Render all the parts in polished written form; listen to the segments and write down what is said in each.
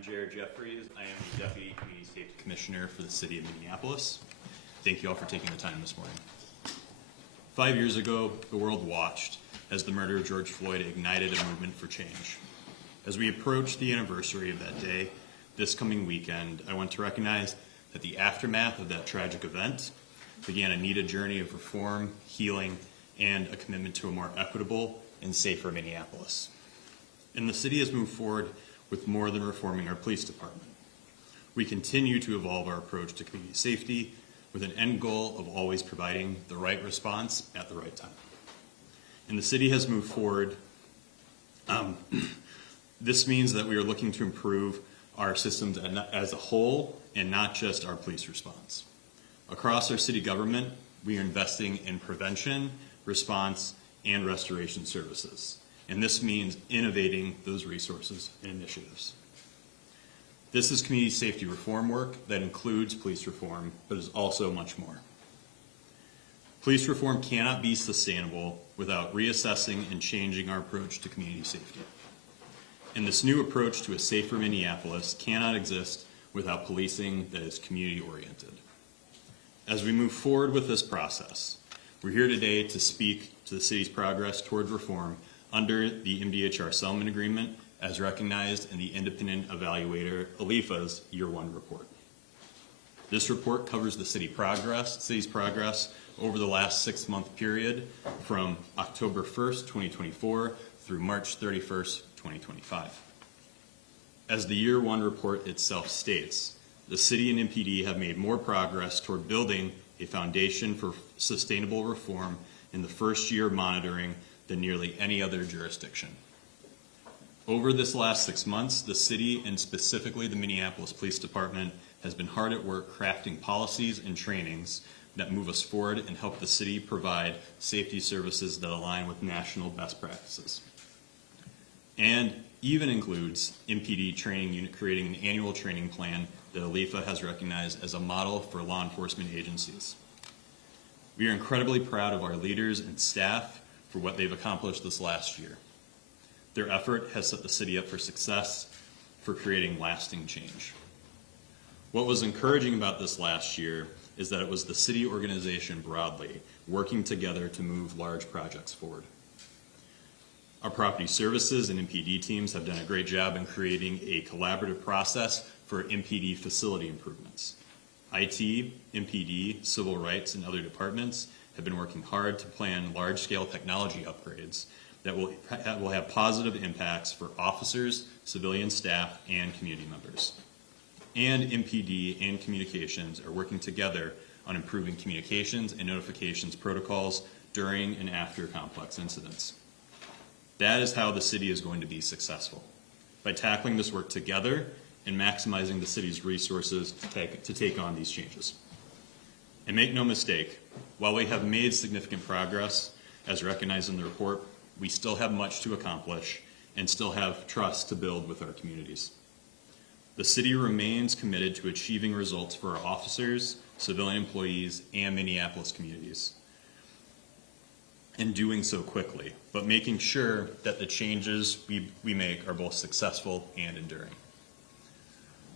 I'm Jared Jeffries. I am the Deputy Community Safety Commissioner for the City of Minneapolis. Thank you all for taking the time this morning. 5 years ago, the world watched as the murder of George Floyd ignited a movement for change. As we approach the anniversary of that day, this coming weekend, I want to recognize that the aftermath of that tragic event began a needed journey of reform, healing, and a commitment to a more equitable and safer Minneapolis. And the city has moved forward with more than reforming our police department. We continue to evolve our approach to community safety with an end goal of always providing the right response at the right time. And the city has moved forward. This means that we are looking to improve our systems as a whole and not just our police response. Across our city government, we are investing in prevention, response, and restoration services. And this means innovating those resources and initiatives. This is community safety reform work that includes police reform, but is also much more. Police reform cannot be sustainable without reassessing and changing our approach to community safety. And this new approach to a safer Minneapolis cannot exist without policing that is community-oriented. As we move forward with this process, we're here today to speak to the city's progress toward reform under the MDHR settlement agreement as recognized in the independent evaluator ELEFA's Year 1 report. This report covers the city's progress over the last 6-month period from October 1st, 2024 through March 31st, 2025. As the Year 1 report itself states, the city and MPD have made more progress toward building a foundation for sustainable reform in the first year of monitoring than nearly any other jurisdiction. Over this last 6 months, the city and specifically the Minneapolis Police Department has been hard at work crafting policies and trainings that move us forward and help the city provide safety services that align with national best practices. And even includes MPD training unit creating an annual training plan that ELEFA has recognized as a model for law enforcement agencies. We are incredibly proud of our leaders and staff for what they've accomplished this last year. Their effort has set the city up for success for creating lasting change. What was encouraging about this last year is that it was the city organization broadly working together to move large projects forward. Our property services and MPD teams have done a great job in creating a collaborative process for MPD facility improvements. IT, MPD, civil rights, and other departments have been working hard to plan large-scale technology upgrades that will have positive impacts for officers, civilian staff, and community members. And MPD and communications are working together on improving communications and notifications protocols during and after complex incidents. That is how the city is going to be successful, by tackling this work together and maximizing the city's resources to take on these changes. And make no mistake, while we have made significant progress, as recognized in the report, we still have much to accomplish and still have trust to build with our communities. The city remains committed to achieving results for our officers, civilian employees, and Minneapolis communities, and doing so quickly, but making sure that the changes we make are both successful and enduring.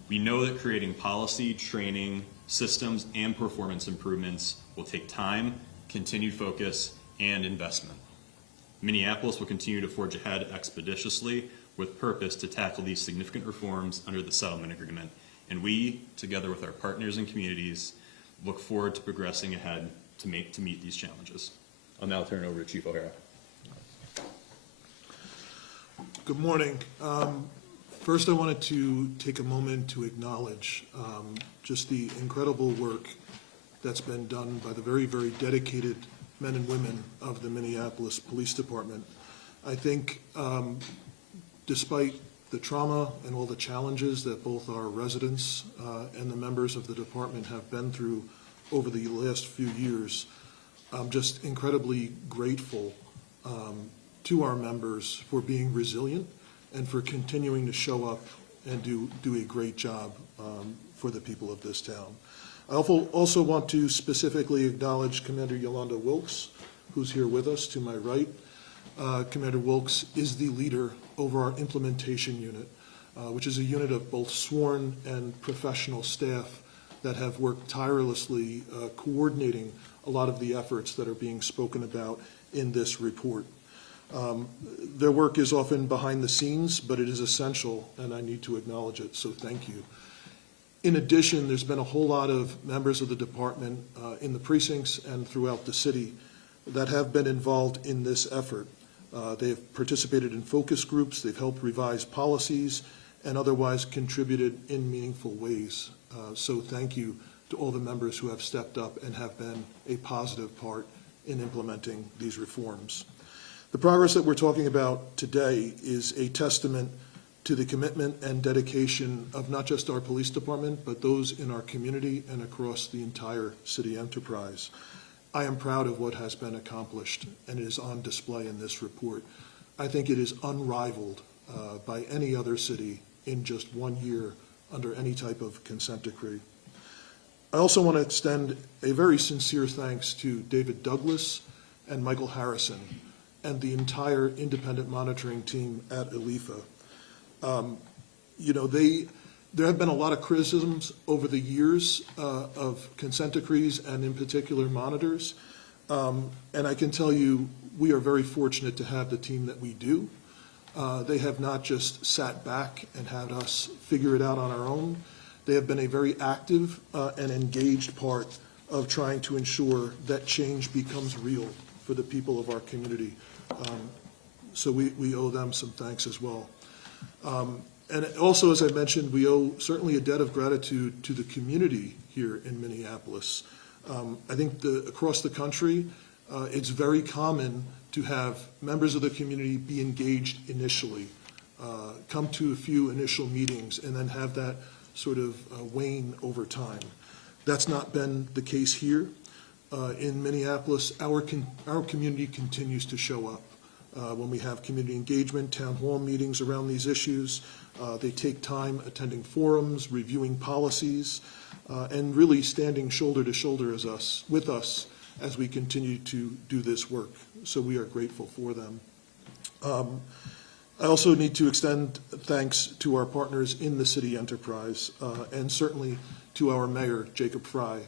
We know that creating policy, training, systems, and performance improvements will take time, continued focus, and investment. Minneapolis will continue to forge ahead expeditiously with purpose to tackle these significant reforms under the settlement agreement. And we, together with our partners and communities, look forward to progressing ahead to meet these challenges. I'll now turn it over to Chief O'Hara. Good morning. First, I wanted to take a moment to acknowledge just the incredible work that's been done by the very, very dedicated men and women of the Minneapolis Police Department. I think despite the trauma and all the challenges that both our residents and the members of the department have been through over the last few years, I'm just incredibly grateful to our members for being resilient and for continuing to show up and do a great job for the people of this town. I also want to specifically acknowledge Commander Yolanda Wilkes, who's here with us to my right. Commander Wilkes is the leader over our implementation unit. which is a unit of both sworn and professional staff that have worked tirelessly coordinating a lot of the efforts that are being spoken about in this report. Their work is often behind the scenes, but it is essential, and I need to acknowledge it, so thank you. In addition, there's been a whole lot of members of the department in the precincts and throughout the city that have been involved in this effort. They have participated in focus groups, they've helped revise policies, and otherwise contributed in meaningful ways. So thank you to all the members who have stepped up and have been a positive part in implementing these reforms. The progress that we're talking about today is a testament to the commitment and dedication of not just our police department, but those in our community and across the entire city enterprise. I am proud of what has been accomplished, and it is on display in this report. I think it is unrivaled by any other city in just 1 year under any type of consent decree. I also want to extend a very sincere thanks to David Douglas and Michael Harrison and the entire independent monitoring team at ELEFA. There have been a lot of criticisms over the years of consent decrees and in particular monitors. And I can tell you, we are very fortunate to have the team that we do. They have not just sat back and had us figure it out on our own. They have been a very active and engaged part of trying to ensure that change becomes real for the people of our community. So we owe them some thanks as well. And also, as I mentioned, we owe certainly a debt of gratitude to the community here in Minneapolis. I think across the country, it's very common to have members of the community be engaged initially, come to a few initial meetings, and then have that sort of wane over time. That's not been the case here. In Minneapolis, our community continues to show up. When we have community engagement, town hall meetings around these issues, they take time attending forums, reviewing policies, and really standing shoulder to shoulder with us as we continue to do this work. So we are grateful for them. I also need to extend thanks to our partners in the city enterprise, and certainly to our mayor, Jacob Fry,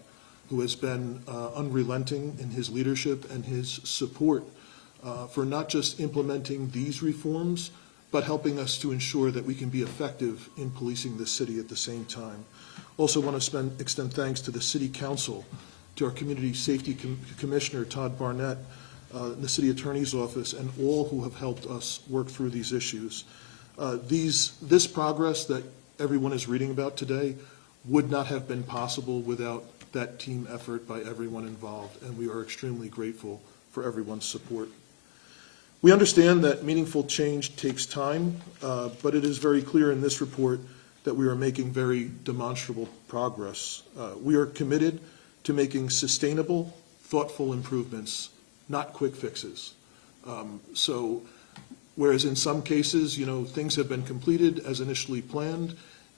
who has been unrelenting in his leadership and his support for not just implementing these reforms, but helping us to ensure that we can be effective in policing the city at the same time. Also want to extend thanks to the City Council, to our Community Safety Commissioner, Todd Barnett, the City Attorney's Office, and all who have helped us work through these issues. This progress that everyone is reading about today would not have been possible without that team effort by everyone involved, and we are extremely grateful for everyone's support. We understand that meaningful change takes time, but it is very clear in this report that we are making very demonstrable progress. We are committed to making sustainable, thoughtful improvements, not quick fixes. So whereas in some cases, things have been completed as initially planned,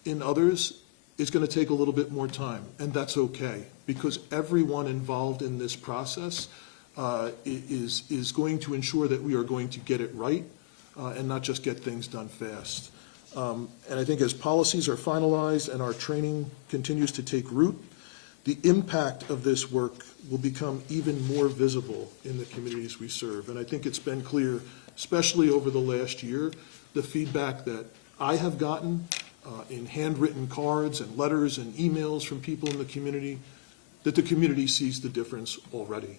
in others, it's going to take a little bit more time, and that's okay, because everyone involved in this process is going to ensure that we are going to get it right and not just get things done fast. And I think as policies are finalized and our training continues to take root, the impact of this work will become even more visible in the communities we serve. And I think it's been clear, especially over the last year, the feedback that I have gotten in handwritten cards and letters and emails from people in the community, that the community sees the difference already.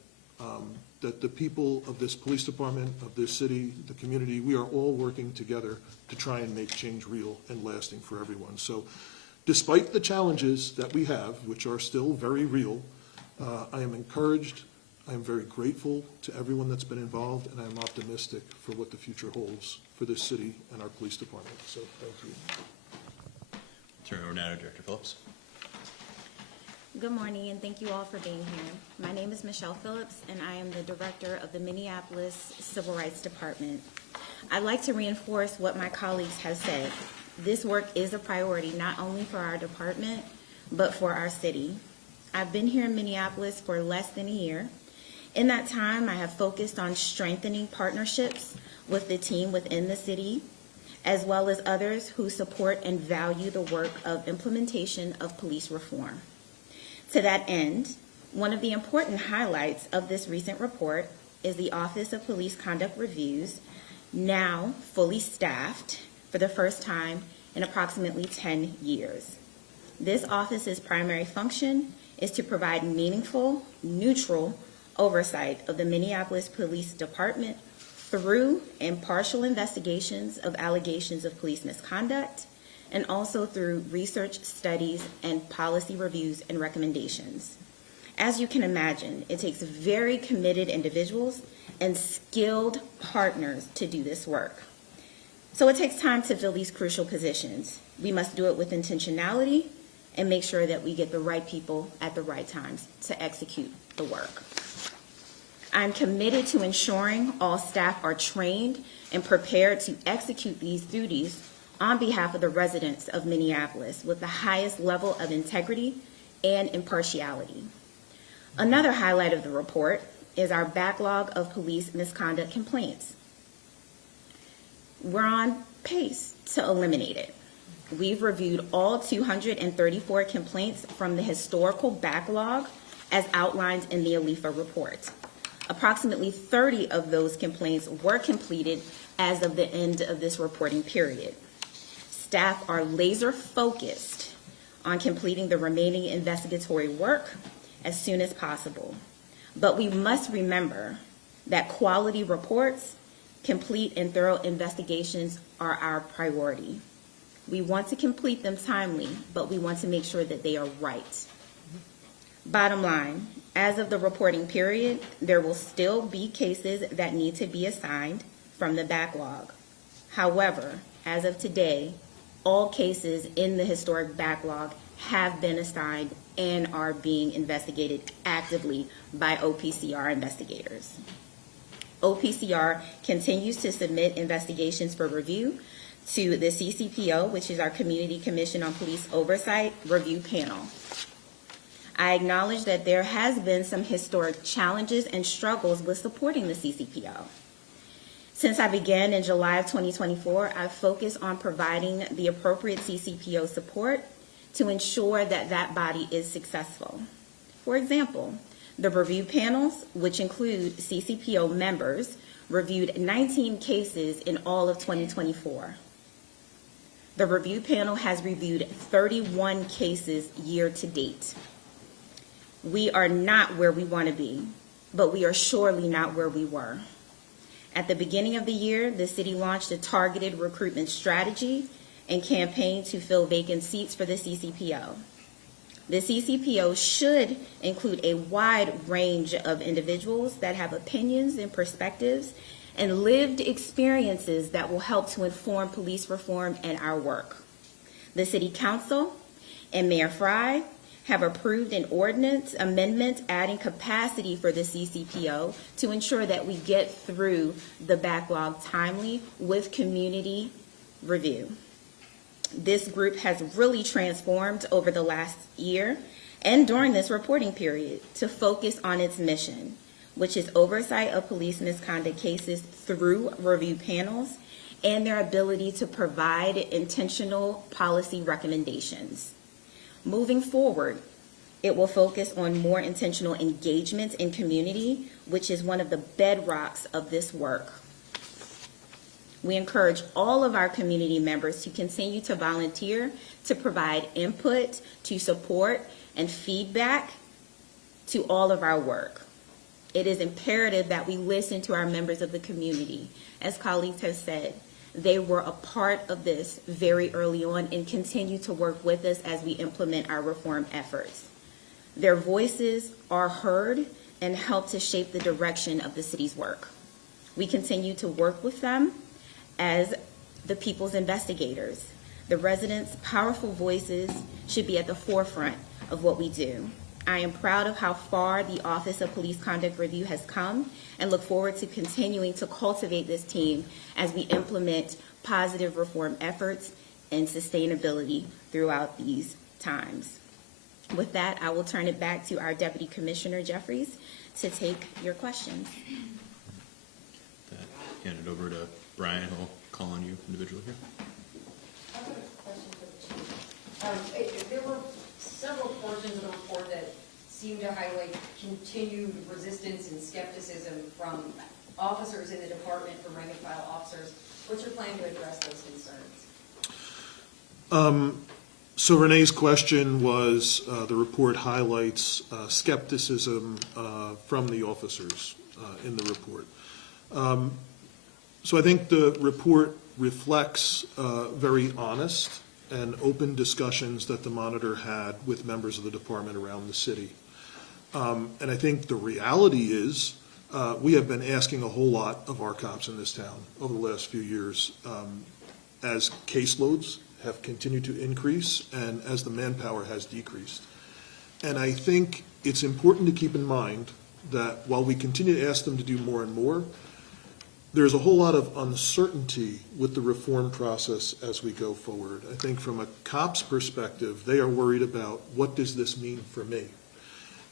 That the people of this police department, of this city, the community, we are all working together to try and make change real and lasting for everyone. So despite the challenges that we have, which are still very real, I am encouraged, I am very grateful to everyone that's been involved, and I am optimistic for what the future holds for this city and our police department. So thank you. Turn it over now to Director Phillips. Good morning, and thank you all for being here. My name is Michelle Phillips, and I am the Director of the Minneapolis Civil Rights Department. I'd like to reinforce what my colleagues have said. This work is a priority not only for our department, but for our city. I've been here in Minneapolis for less than a year. In that time, I have focused on strengthening partnerships with the team within the city, as well as others who support and value the work of implementation of police reform. To that end, one of the important highlights of this recent report is the Office of Police Conduct Reviews, now fully staffed for the first time in approximately 10 years. This office's primary function is to provide meaningful, neutral oversight of the Minneapolis Police Department through impartial investigations of allegations of police misconduct, and also through research studies and policy reviews and recommendations. As you can imagine, it takes very committed individuals and skilled partners to do this work. So it takes time to fill these crucial positions. We must do it with intentionality and make sure that we get the right people at the right times to execute the work. I'm committed to ensuring all staff are trained and prepared to execute these duties on behalf of the residents of Minneapolis with the highest level of integrity and impartiality. Another highlight of the report is our backlog of police misconduct complaints. We're on pace to eliminate it. We've reviewed all 234 complaints from the historical backlog as outlined in the ELEFA report. Approximately 30 of those complaints were completed as of the end of this reporting period. Staff are laser focused on completing the remaining investigatory work as soon as possible. But we must remember that quality reports, complete and thorough investigations are our priority. We want to complete them timely, but we want to make sure that they are right. Bottom line, as of the reporting period, there will still be cases that need to be assigned from the backlog. However, as of today, all cases in the historic backlog have been assigned and are being investigated actively by OPCR investigators. OPCR continues to submit investigations for review to the CCPO, which is our Community Commission on Police Oversight Review Panel. I acknowledge that there has been some historic challenges and struggles with supporting the CCPO. Since I began in July of 2024, I've focused on providing the appropriate CCPO support to ensure that that body is successful. For example, the review panels, which include CCPO members, reviewed 19 cases in all of 2024. The review panel has reviewed 31 cases year to date. We are not where we want to be, but we are surely not where we were. At the beginning of the year, the city launched a targeted recruitment strategy and campaign to fill vacant seats for the CCPO. The CCPO should include a wide range of individuals that have opinions and perspectives and lived experiences that will help to inform police reform and our work. The City Council and Mayor Fry have approved an ordinance amendment adding capacity for the CCPO to ensure that we get through the backlog timely with community review. This group has really transformed over the last year and during this reporting period to focus on its mission, which is oversight of police misconduct cases through review panels and their ability to provide intentional policy recommendations. Moving forward, it will focus on more intentional engagement in community, which is one of the bedrocks of this work. We encourage all of our community members to continue to volunteer, to provide input, to support, and feedback to all of our work. It is imperative that we listen to our members of the community. As colleagues have said, they were a part of this very early on and continue to work with us as we implement our reform efforts. Their voices are heard and help to shape the direction of the city's work. We continue to work with them as the people's investigators. The residents' powerful voices should be at the forefront of what we do. I am proud of how far the Office of Police Conduct Review has come and look forward to continuing to cultivate this team as we implement positive reform efforts and sustainability throughout these times. With that, I will turn it back to our Deputy Commissioner Jeffries to take your questions. Hand it over to Brian, who'll call on you individually here. I have a question for the chief. There were several portions of the report that seem to highlight continued resistance and skepticism from officers in the department, from rank and file officers. What's your plan to address those concerns? So Renee's question was, the report highlights skepticism from the officers in the report. So I think the report reflects very honest and open discussions that the monitor had with members of the department around the city. And I think the reality is we have been asking a whole lot of our cops in this town over the last few years as caseloads have continued to increase and as the manpower has decreased. And I think it's important to keep in mind that while we continue to ask them to do more and more, there's a whole lot of uncertainty with the reform process as we go forward. I think from a cop's perspective, they are worried about what does this mean for me?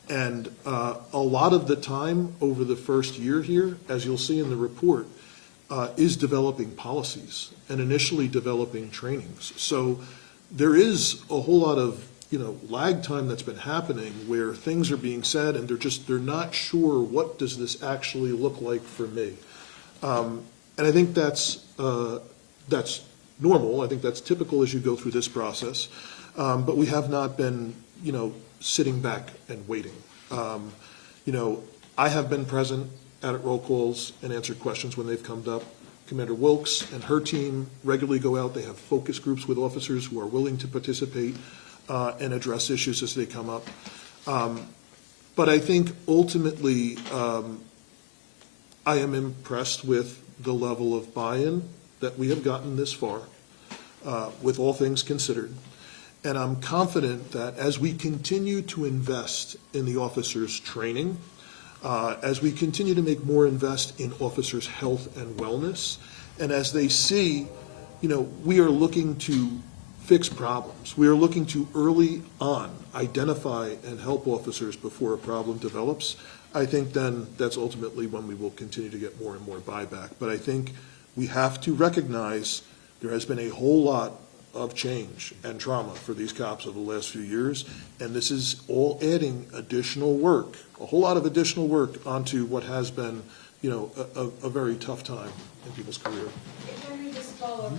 And a lot of the time over the first year here, as you'll see in the report, is developing policies and initially developing trainings. So there is a whole lot of lag time that's been happening where things are being said and they're not sure what does this actually look like for me. And I think that's normal. I think that's typical as you go through this process. But we have not been, sitting back and waiting. I have been present at roll calls and answered questions when they've come up. Commander Wilkes and her team regularly go out. They have focus groups with officers who are willing to participate and address issues as they come up. But I think ultimately I am impressed with the level of buy-in that we have gotten this far with all things considered. And I'm confident that as we continue to invest in the officers' training, as we continue to make more invest in officers' health and wellness, and as they see, we are looking to fix problems. We are looking to early on identify and help officers before a problem develops. I think then that's ultimately when we will continue to get more and more buyback. But I think we have to recognize there has been a whole lot of change and trauma for these cops over the last few years, and this is all adding additional work, a whole lot of additional work onto what has been, a very tough time in people's career. If I may just follow up,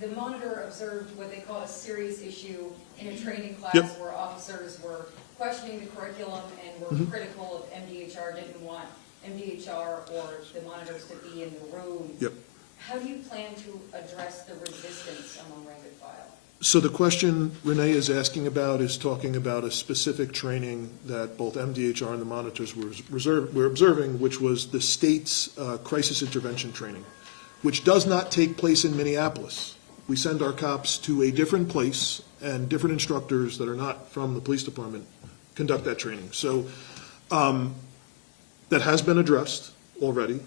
the monitor observed what they call a serious issue in a training class. Yep. Where officers were questioning the curriculum and were critical of MDHR, didn't want MDHR or the monitors to be in the room. Yep. How do you plan to address the resistance among rank and file? So the question Renee is asking about is talking about a specific training that both MDHR and the monitors were observing, which was the state's crisis intervention training, which does not take place in Minneapolis. We send our cops to a different place, and different instructors that are not from the police department conduct that training. So that has been addressed already.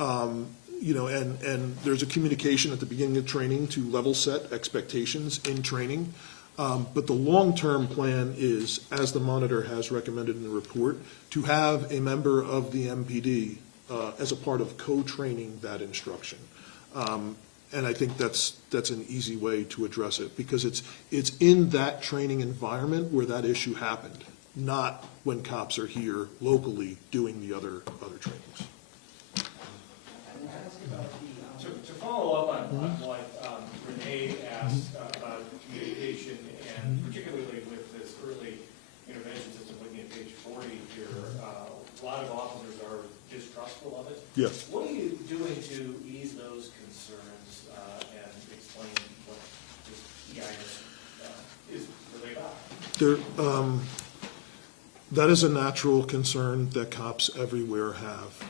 And there's a communication at the beginning of training to level set expectations in training. But the long-term plan is, as the monitor has recommended in the report, to have a member of the MPD as a part of co-training that instruction. And I think that's an easy way to address it, because it's in that training environment where that issue happened, not when cops are here locally doing the other trainings. To follow up on what Renee asked about communication, and particularly with this early intervention system, looking at page 40 here, a lot of officers are distrustful of it. Yes. What are you doing to ease those concerns and explain what this EIS is really about? That is a natural concern that cops everywhere have,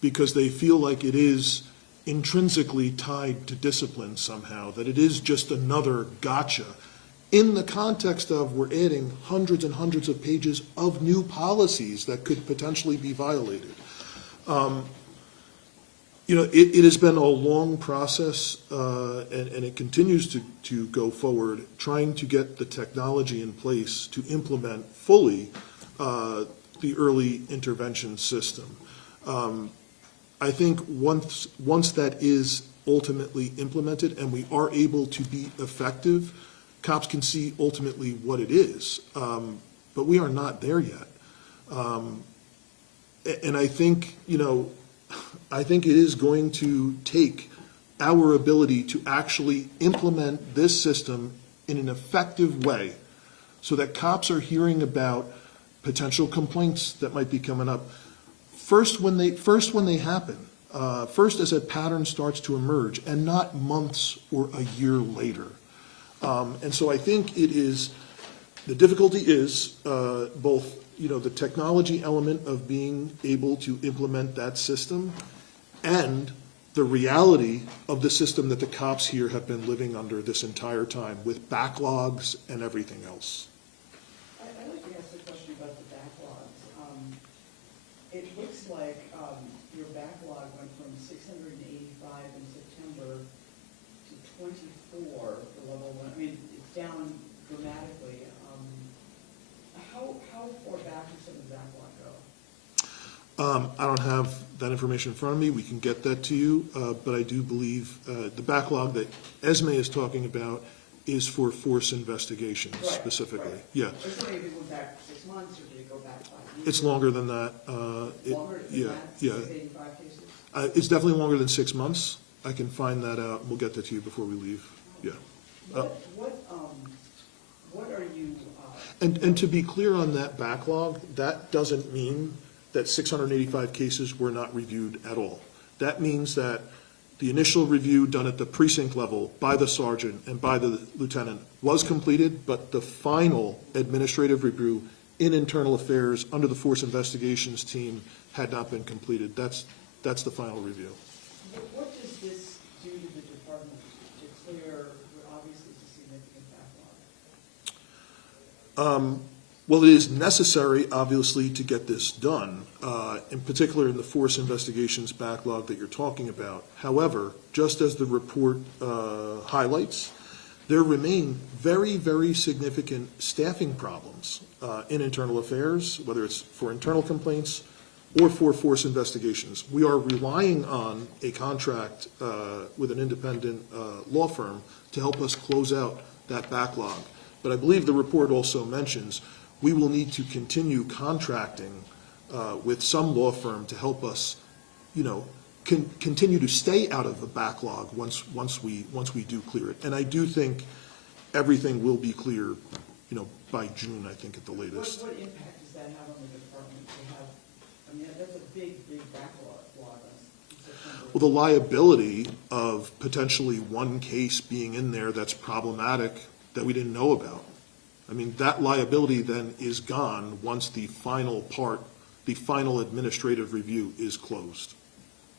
because they feel like it is intrinsically tied to discipline somehow, that it is just another gotcha in the context of we're adding hundreds and hundreds of pages of new policies that could potentially be violated. It has been a long process, and it continues to go forward, trying to get the technology in place to implement fully the early intervention system. I think once that is ultimately implemented and we are able to be effective, cops can see ultimately what it is. But we are not there yet. And I think, I think it is going to take our ability to actually implement this system in an effective way so that cops are hearing about potential complaints that might be coming up first when they happen, first as a pattern starts to emerge, and not months or a year later. And so I think the difficulty is both, the technology element of being able to implement that system and the reality of the system that the cops here have been living under this entire time with backlogs and everything else. I'd like to ask a question about the backlogs. It looks like your backlog went from 685 in September to 24 for level 1. I mean, it's down dramatically. How far back does some of the backlog go? I don't have that information in front of me. We can get that to you, but I do believe the backlog that Esme is talking about is for force investigations Right, specifically. right. Yeah. I was wondering if it went back 6 months, or did it go back 5 years? It's longer than that. Longer than Yeah, that? yeah. 685 cases? It's definitely longer than 6 months. I can find that out. We'll get that to you before we leave. Yeah. What are you? And to be clear on that backlog, that doesn't mean that 685 cases were not reviewed at all. That means that the initial review done at the precinct level by the sergeant and by the lieutenant was completed, but the final administrative review in internal affairs under the force investigations team had not been completed. That's the final review. What does this do to the department to clear what obviously is a significant backlog? Well, it is necessary, obviously, to get this done, in particular in the force investigations backlog that you're talking about. However, just as the report highlights, there remain very, very significant staffing problems in internal affairs, whether it's for internal complaints or for force investigations. We are relying on a contract with an independent law firm to help us close out that backlog. But I believe the report also mentions we will need to continue contracting with some law firm to help us, continue to stay out of the backlog once we do clear it. And I do think everything will be clear, by June, I think, at the latest. What impact does that have on the department to have? I mean, that's a big backlog on September. Well, the liability of potentially one case being in there that's problematic that we didn't know about. I mean, that liability then is gone once the final administrative review is closed.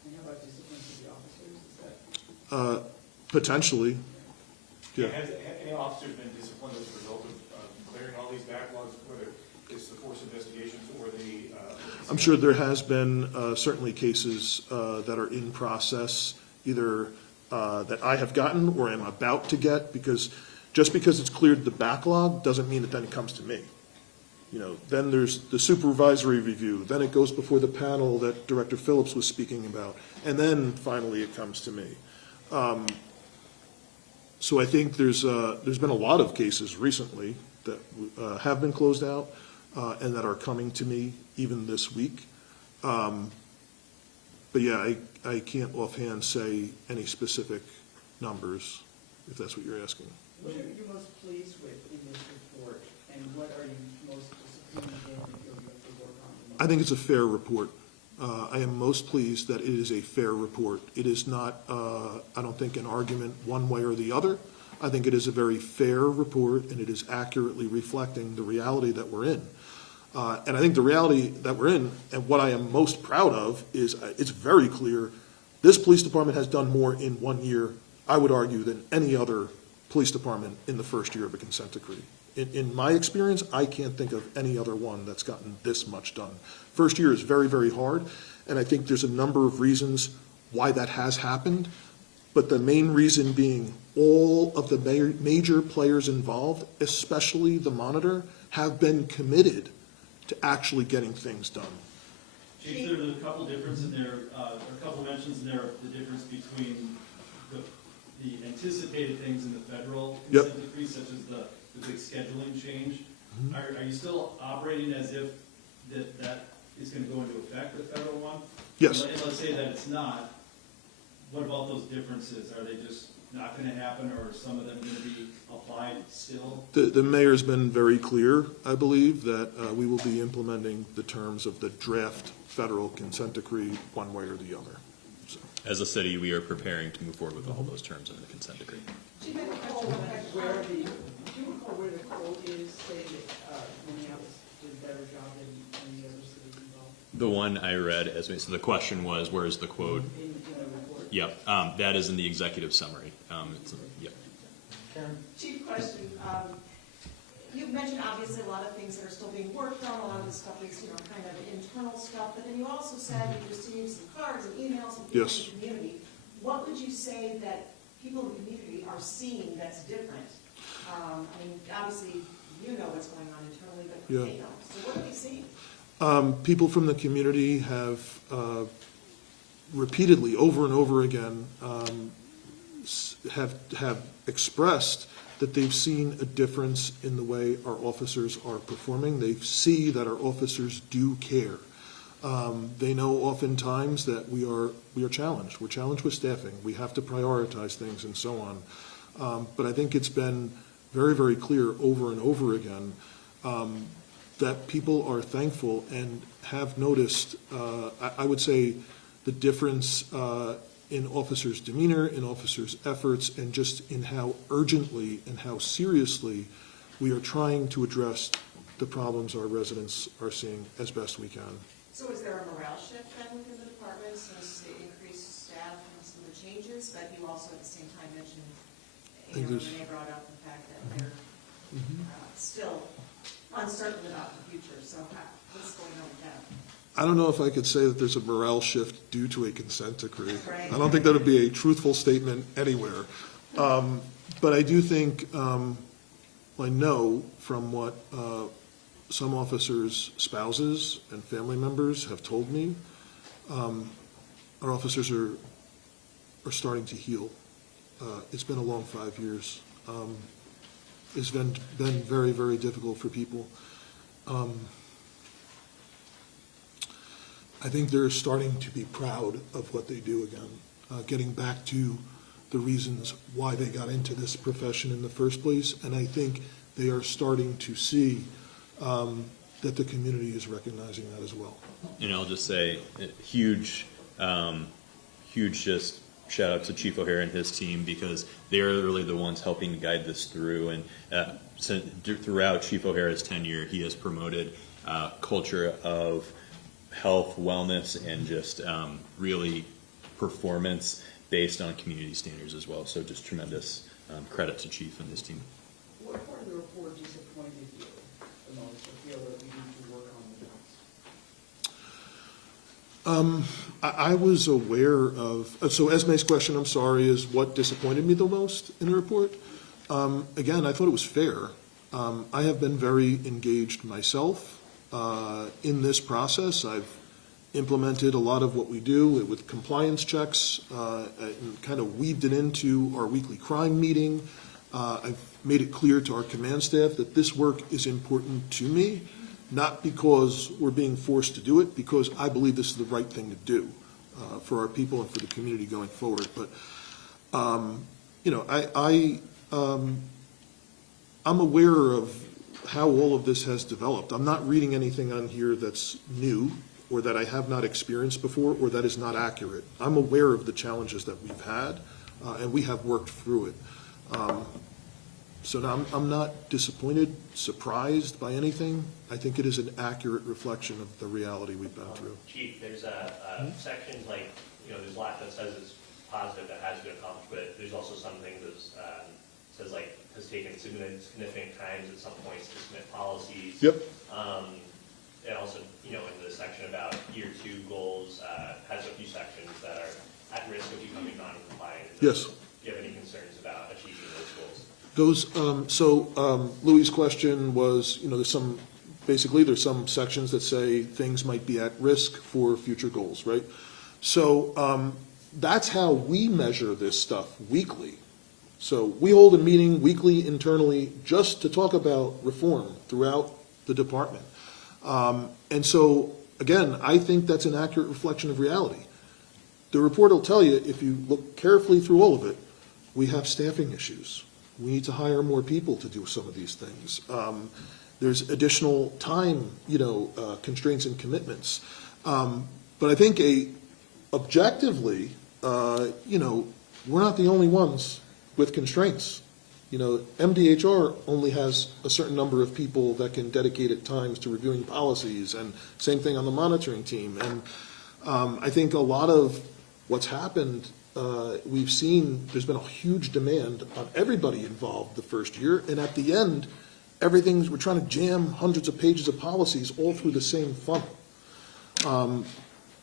And how about discipline to the officers? Is that? Potentially, yeah. Has any officer been disciplined as a result of clearing all these backlogs, whether it's the force investigations or the? I'm sure there has been certainly cases that are in process, either that I have gotten or am about to get, because just because it's cleared the backlog doesn't mean that then it comes to me. Then there's the supervisory review, then it goes before the panel that Director Phillips was speaking about, and then finally it comes to me. So I think there's been a lot of cases recently that have been closed out and that are coming to me even this week. But yeah, I can't offhand say any specific numbers, if that's what you're asking. What are you most pleased with in this report, and what are you most disappointed in that you'll have to work on the most? I think it's a fair report. I am most pleased that it is a fair report. It is not, I don't think, an argument one way or the other. I think it is a very fair report, and it is accurately reflecting the reality that we're in. And I think the reality that we're in, and what I am most proud of, is it's very clear this police department has done more in 1 year, I would argue, than any other police department in the first year of a consent decree. In my experience, I can't think of any other one that's gotten this much done. First year is very, very hard, and I think there's a number of reasons why that has happened, but the main reason being all of the major players involved, especially the monitor, have been committed to actually getting things done. Chief, there's a couple differences in there, or a couple mentions in there of the difference between the anticipated things in the federal Yep. consent decree, such as the big scheduling change. Are you still operating as if that is going to go into effect, the federal one? Yes. And let's say that it's not. What about those differences? Are they just not going to happen, or are some of them going to be applied still? The mayor's been very clear, I believe, that we will be implementing the terms of the draft federal consent decree one way or the other. So, As a city, we are preparing to move forward with all those terms in the consent decree. Do you recall where the quote is saying that Minneapolis did a better job than any other cities involved The one I read, so the question was, where is the quote? in the report? Yep, that is in the executive summary. Yep. Chief, question. You've mentioned obviously a lot of things that are still being worked on, a lot of the stuff is, kind of internal stuff, but then you also said you received some cards and emails from people Yes. in the community. What would you say that people in the community are seeing that's different? Obviously, you know what's going on internally, but Yeah. they don't. So what are they seeing? people from the community have repeatedly, over and over again, have expressed that they've seen a difference in the way our officers are performing. They see that our officers do care. They know oftentimes that we are challenged. We're challenged with staffing. We have to prioritize things and so on. But I think it's been very, very clear over and over again that people are thankful and have noticed, I would say, the difference in officers' demeanor, in officers' efforts, and just in how urgently and how seriously we are trying to address the problems our residents are seeing as best we can. So is there a morale shift then within the department since the increased staff and some of the changes? But you also at the same time mentioned, think there's- Renee brought up the fact that they're still uncertain about the future. So what's going on with that? I don't know if I could say that there's a morale shift due to a consent decree. Right. I don't think that would be a truthful statement anywhere. But I do think, I know from what some officers' spouses and family members have told me, our officers are starting to heal. It's been a long 5 years. It's been very, very difficult for people. I think they're starting to be proud of what they do again, getting back to the reasons why they got into this profession in the first place. And I think they are starting to see that the community is recognizing that as well. And I'll just say, huge just shout out to Chief O'Hare and his team, because they're really the ones helping to guide this through. And throughout Chief O'Hara's tenure, he has promoted culture of health, wellness, and just really performance based on community standards as well. So just tremendous credit to Chief and his team. What part of the report disappointed you the most, or feel that we need to work on the most? I was aware of, so Esme's question, I'm sorry, is what disappointed me the most in the report? Again, I thought it was fair. I have been very engaged myself in this process. I've implemented a lot of what we do with compliance checks, and kind of weaved it into our weekly crime meeting. I've made it clear to our command staff that this work is important to me, not because we're being forced to do it, because I believe this is the right thing to do for our people and for the community going forward. But, I'm aware of how all of this has developed. I'm not reading anything on here that's new or that I have not experienced before or that is not accurate. I'm aware of the challenges that we've had, and we have worked through it. So now I'm not disappointed, surprised by anything. I think it is an accurate reflection of the reality we've been through. Chief, there's a section like, there's a lot that says it's positive, that has been accomplished, but there's also some things that says like, has taken significant times at some points to submit policies. Yep. And also, in the section about year 2 goals, has a few sections that are at risk of becoming non-compliant. Yes. Do you have any concerns about achieving those goals? Louis' question was, there's some Basically, there's some sections that say things might be at risk for future goals, right? So that's how we measure this stuff weekly. So we hold a meeting weekly internally just to talk about reform throughout the department. And so, again, I think that's an accurate reflection of reality. The report will tell you, if you look carefully through all of it, we have staffing issues. We need to hire more people to do some of these things. There's additional time, constraints and commitments. But I think objectively, we're not the only ones with constraints. MDHR only has a certain number of people that can dedicate at times to reviewing policies, and same thing on the monitoring team. And I think a lot of what's happened, we've seen there's been a huge demand on everybody involved the first year, and at the end, we're trying to jam hundreds of pages of policies all through the same funnel.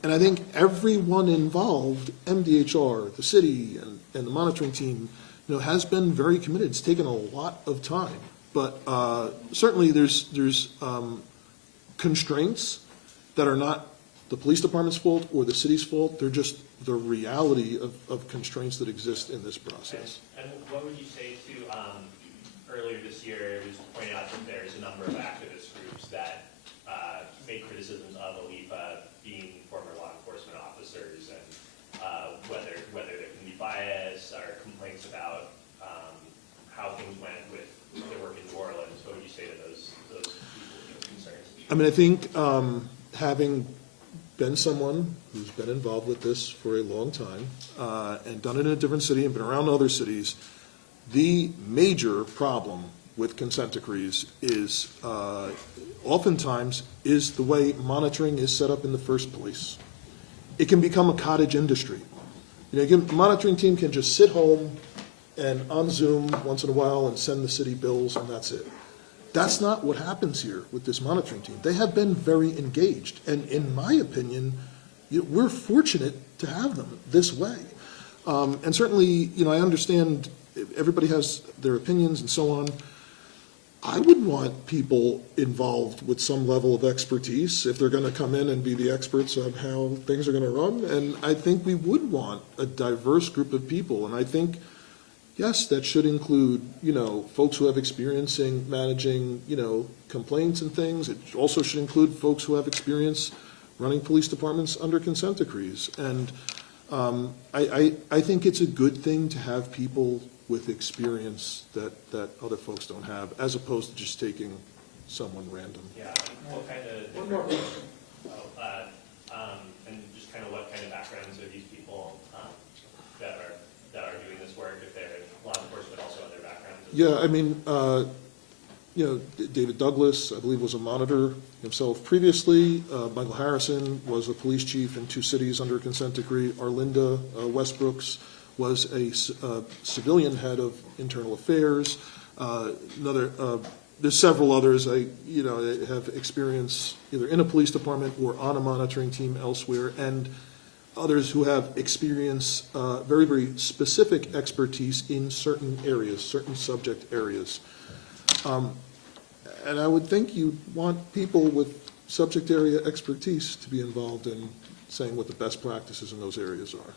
And I think everyone involved, MDHR, the city, and the monitoring team, has been very committed. It's taken a lot of time, but certainly there's constraints that are not the police department's fault or the city's fault. They're just the reality of constraints that exist in this process. And what would you say to, earlier this year, it was pointed out that there's a number of activist groups that made criticisms of ELEFA being former law enforcement officers, and whether there can be bias or complaints about how things went with their work in New Orleans. What would you say to those people, those concerns? I mean, I think having been someone who's been involved with this for a long time and done it in a different city and been around other cities, the major problem with consent decrees is oftentimes is the way monitoring is set up in the first place. It can become a cottage industry. A monitoring team can just sit home and on Zoom once in a while and send the city bills, and that's it. That's not what happens here with this monitoring team. They have been very engaged, and in my opinion, we're fortunate to have them this way. And certainly, I understand everybody has their opinions and so on. I would want people involved with some level of expertise if they're going to come in and be the experts on how things are going to run. And I think we would want a diverse group of people. And I think, yes, that should include, folks who have experience in managing, complaints and things. It also should include folks who have experience running police departments under consent decrees. And I think it's a good thing to have people with experience that other folks don't have, as opposed to just taking someone random. Yeah, what kind of One more question. And just kind of what kind of backgrounds are these people that are doing this work, if they're law enforcement, also other backgrounds? Yeah, I mean, David Douglas, I believe, was a monitor himself previously. Michael Harrison was a police chief in 2 cities under a consent decree. Arlinda Westbrooks was a civilian head of internal affairs. There's several others that have experience either in a police department or on a monitoring team elsewhere, and others who have experience, very, very specific expertise in certain areas, certain subject areas. And I would think you'd want people with subject area expertise to be involved in saying what the best practices in those areas are.